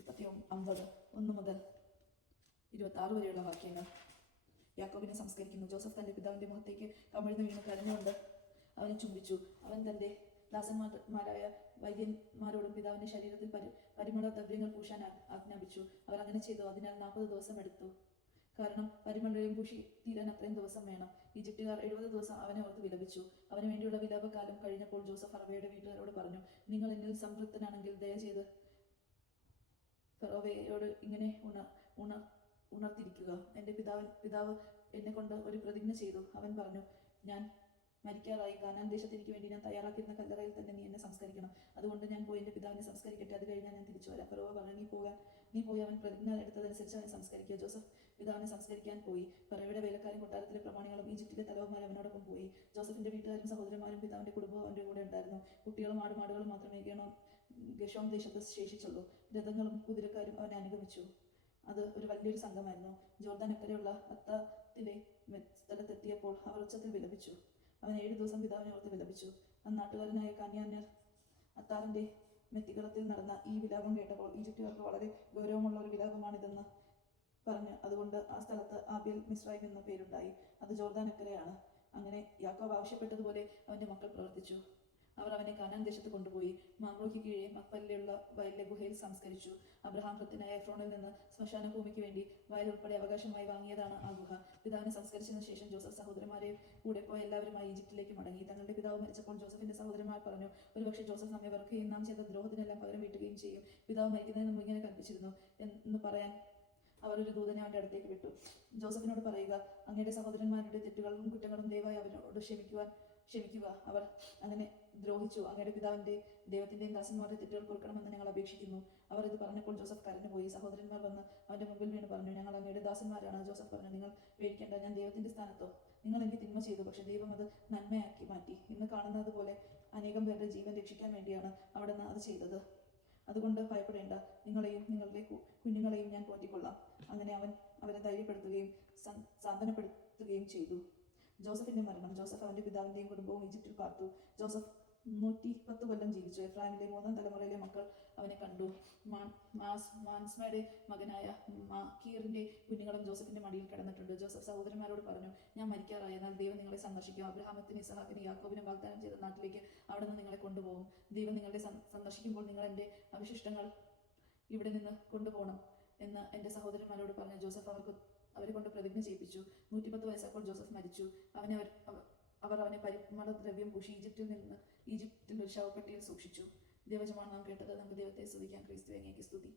50 1 മുതൽ 26 വരെയുള്ള വാക്യങ്ങൾ. യാക്കോബിനെ സംസ്കരിക്കുന്നു. ജോസഫ് തന്റെ പിതാവിന്റെ മുഖത്തേക്ക് കമിഴ്ന്നു വീണ് കരഞ്ഞുകൊണ്ട് അവനെ ചുംബിച്ചു. അവൻ തന്റെ ദാസന്മാരായ വൈദ്യന്മാരോടും പിതാവിന്റെ ശരീരത്തിൽ പരിമള ദ്രവ്യങ്ങൾ പൂശാൻ ആജ്ഞാപിച്ചു. അവർ അങ്ങനെ ചെയ്തു. അതിനാൽ 40 ദിവസം എടുത്തു. കാരണം പരിമളയും പൂശി തീരാൻ അത്രയും ദിവസം വേണം. ഈജിപ്തുകാർ 70 ദിവസം അവനെ ഓർത്ത് വിലപിച്ചു. അവന് വേണ്ടിയുള്ള വിലാപകാലം കഴിഞ്ഞപ്പോൾ ജോസഫ് ഫറവയുടെ വീട്ടുകാരോട് പറഞ്ഞു, നിങ്ങൾ എന്നിൽ സംതൃപ്തനാണെങ്കിൽ ദയചെയ്ത് ഫറോവയോട് ഇങ്ങനെ ഉണർത്തിരിക്കുക. എൻ്റെ പിതാവ് എന്നെ കൊണ്ട് ഒരു പ്രതിജ്ഞ ചെയ്തു. അവൻ പറഞ്ഞു, ഞാൻ മരിക്കാറായി. കാനാൻ ദേശത്ത് എനിക്ക് വേണ്ടി ഞാൻ തയ്യാറാക്കിയിരുന്ന കല്ലറയിൽ തന്നെ നീ എന്നെ സംസ്കരിക്കണം. അതുകൊണ്ട് ഞാൻ പോയി എൻ്റെ പിതാവിനെ സംസ്കരിക്കട്ടെ, അത് കഴിഞ്ഞാൽ ഞാൻ തിരിച്ചു വരാം. ഫറോവ പറഞ്ഞു, നീ പോയി അവൻ പ്രതിജ്ഞ എടുത്തതനുസരിച്ച് അവനെ സംസ്കരിക്കുക. ജോസഫ് പിതാവിനെ സംസ്കരിക്കാൻ പോയി. ഫറോവയുടെ വേലക്കാരും കൊട്ടാരത്തിലെ പ്രമാണികളും ഈജിപ്തിലെ തലവന്മാരും അവനോടൊപ്പം പോയി. ജോസഫിന്റെ വീട്ടുകാരും സഹോദരന്മാരും പിതാവിന്റെ കുടുംബവും അവന്റെ കൂടെ ഉണ്ടായിരുന്നു. കുട്ടികളും ആടുമാടുകളും മാത്രമേ ഗഷോം ദേശത്ത് ശേഷിച്ചുള്ളൂ. രഥങ്ങളും കുതിരക്കാരും അവനെ അനുഗമിച്ചു. അത് ഒരു വലിയൊരു സംഘമായിരുന്നു. ജോർദാൻ അക്കരെയുള്ള അത്താത്തിന്റെ സ്ഥലത്തെത്തിയപ്പോൾ അവർ ഉച്ചത്തിൽ വിലപിച്ചു. അവൻ 7 ദിവസം പിതാവിനെ ഓർത്ത് വിലപിച്ചു. നാട്ടുകാരനായ കാന്യാന്യർ അത്താറിന്റെ മെത്തികളത്തിൽ നടന്ന ഈ വിലാപം കേട്ടപ്പോൾ ഈജിപ്തുകാർക്ക് വളരെ ഗൗരവമുള്ള ഒരു വിലാപമാണിതെന്ന് പറഞ്ഞു. അതുകൊണ്ട് ആ സ്ഥലത്ത് ആബേൽ മിസ്രൈം എന്ന പേരുണ്ടായി. അത് ജോർദാൻ അക്കരെയാണ്. അങ്ങനെ യാക്കോബ് ആവശ്യപ്പെട്ടതുപോലെ അവന്റെ മക്കൾ പ്രവർത്തിച്ചു. അവർ അവനെ കാനാൻ ദേശത്ത് കൊണ്ടുപോയി മാമ്രോയ്ക്ക് കീഴെ മക്പലിലുള്ള വയലിലെ ഗുഹയിൽ സംസ്കരിച്ചു. അബ്രഹാം ഭൃത്യനായ എഫ്രോണിൽ നിന്ന് ശ്മശാന ഭൂമിക്ക് വേണ്ടി വയൽ ഉൾപ്പെടെ അവകാശമായി വാങ്ങിയതാണ് ആ ഗുഹ. പിതാവിനെ സംസ്കരിച്ചതിനു ശേഷം ജോസഫ് സഹോദരന്മാരെ കൂടെ പോയി എല്ലാവരുമായി ഈജിപ്തിലേക്ക് മടങ്ങി. തങ്ങളുടെ പിതാവ് മരിച്ചപ്പോൾ ജോസഫിന്റെ സഹോദരന്മാർ പറഞ്ഞു, ഒരുപക്ഷെ ജോസഫ് നമ്മെ വെറുക്കുകയും നാം ചെയ്ത ദ്രോഹത്തിനെല്ലാം പകരം വീട്ടുകയും ചെയ്യും. പിതാവ് മരിക്കുന്നതിന് മുമ്പ് ഇങ്ങനെ കൽപ്പിച്ചിരുന്നു എന്ന് പറയാൻ അവർ ഒരു ദൂതനെ അവന്റെ അടുത്തേക്ക് വിട്ടു. ജോസഫിനോട് പറയുക, അങ്ങയുടെ സഹോദരന്മാരുടെ തെറ്റുകളും കുറ്റങ്ങളും ദയവായി അവരോട് ക്ഷമിക്കുക. അവർ അങ്ങനെ ദ്രോഹിച്ചു. അങ്ങയുടെ ദൈവത്തിന്റെയും ദാസന്മാരുടെ തെറ്റുകൾ പൊറുക്കണമെന്ന് ഞങ്ങൾ അപേക്ഷിക്കുന്നു. അവർ ഇത് പറഞ്ഞപ്പോൾ ജോസഫ് കരഞ്ഞുപോയി. സഹോദരന്മാർ വന്ന് അവന്റെ മുമ്പിൽ വീണ് പറഞ്ഞു, ഞങ്ങൾ അങ്ങയുടെ ദാസന്മാരാണ്. ജോസഫ് പറഞ്ഞു, നിങ്ങൾ പേടിക്കേണ്ട, ഞാൻ ദൈവത്തിന്റെ സ്ഥാനത്തോ? നിങ്ങൾ എനിക്ക് തിന്മ ചെയ്തു, പക്ഷെ ദൈവം അത് നന്മയാക്കി മാറ്റി. ഇന്ന് കാണുന്നത് പോലെ അനേകം പേരുടെ ജീവൻ രക്ഷിക്കാൻ വേണ്ടിയാണ് അവിടുന്ന് അത് ചെയ്തത്. അതുകൊണ്ട് ഭയപ്പെടേണ്ട, നിങ്ങളെയും നിങ്ങളുടെ കുഞ്ഞുങ്ങളെയും ഞാൻ പോറ്റിക്കൊള്ളാം. അങ്ങനെ അവൻ അവരെ ധൈര്യപ്പെടുത്തുകയും സാന്ത്വനപ്പെടുത്തുകയും ചെയ്തു. ജോസഫിന്റെ മരണം. ജോസഫ് അവന്റെ പിതാവിന്റെയും കുടുംബവും ഈജിപ്തിൽ പാർത്തു. ജോസഫ് 110 കൊല്ലം ജീവിച്ചു. എഫ്രായിമിലെ 3 തലമുറയിലെ മക്കൾ അവനെ കണ്ടു. മാൻസ്മയുടെ മകനായ മാക്കീറിന്റെ കുഞ്ഞുങ്ങളും ജോസഫിന്റെ മടിയിൽ കിടന്നിട്ടുണ്ട്. ജോസഫ് സഹോദരന്മാരോട് പറഞ്ഞു, ഞാൻ മരിക്കാറായി, എന്നാൽ ദൈവം നിങ്ങളെ സന്ദർശിക്കും. അബ്രഹാമത്തിന്, ഇസഹാക്കിന്, യാക്കോബിന് വാഗ്ദാനം ചെയ്ത നാട്ടിലേക്ക് അവിടെ നിന്ന് നിങ്ങളെ കൊണ്ടുപോകും. ദൈവം നിങ്ങളെ സന്ദർശിക്കുമ്പോൾ നിങ്ങൾ എൻ്റെ അവശിഷ്ടങ്ങൾ ഇവിടെ നിന്ന് കൊണ്ടുപോകണം എന്ന് എൻ്റെ സഹോദരന്മാരോട് പറഞ്ഞ ജോസഫ് അവരെ കൊണ്ട് പ്രതിജ്ഞ ചെയ്യിപ്പിച്ചു. 110 വയസ്സപ്പോൾ ജോസഫ് മരിച്ചു. അവർ അവനെ പരിമളദ്രവ്യം പൂശി ഈജിപ്തിൽ ഒരു ശവപ്പെട്ടിയിൽ സൂക്ഷിച്ചു. ദൈവജനമാണ് നാം കേട്ടത്. നമുക്ക് ദൈവത്തെ സ്തുതിക്കാം. ക്രിസ്തുവേ, അങ്ങേക്ക് സ്തുതി.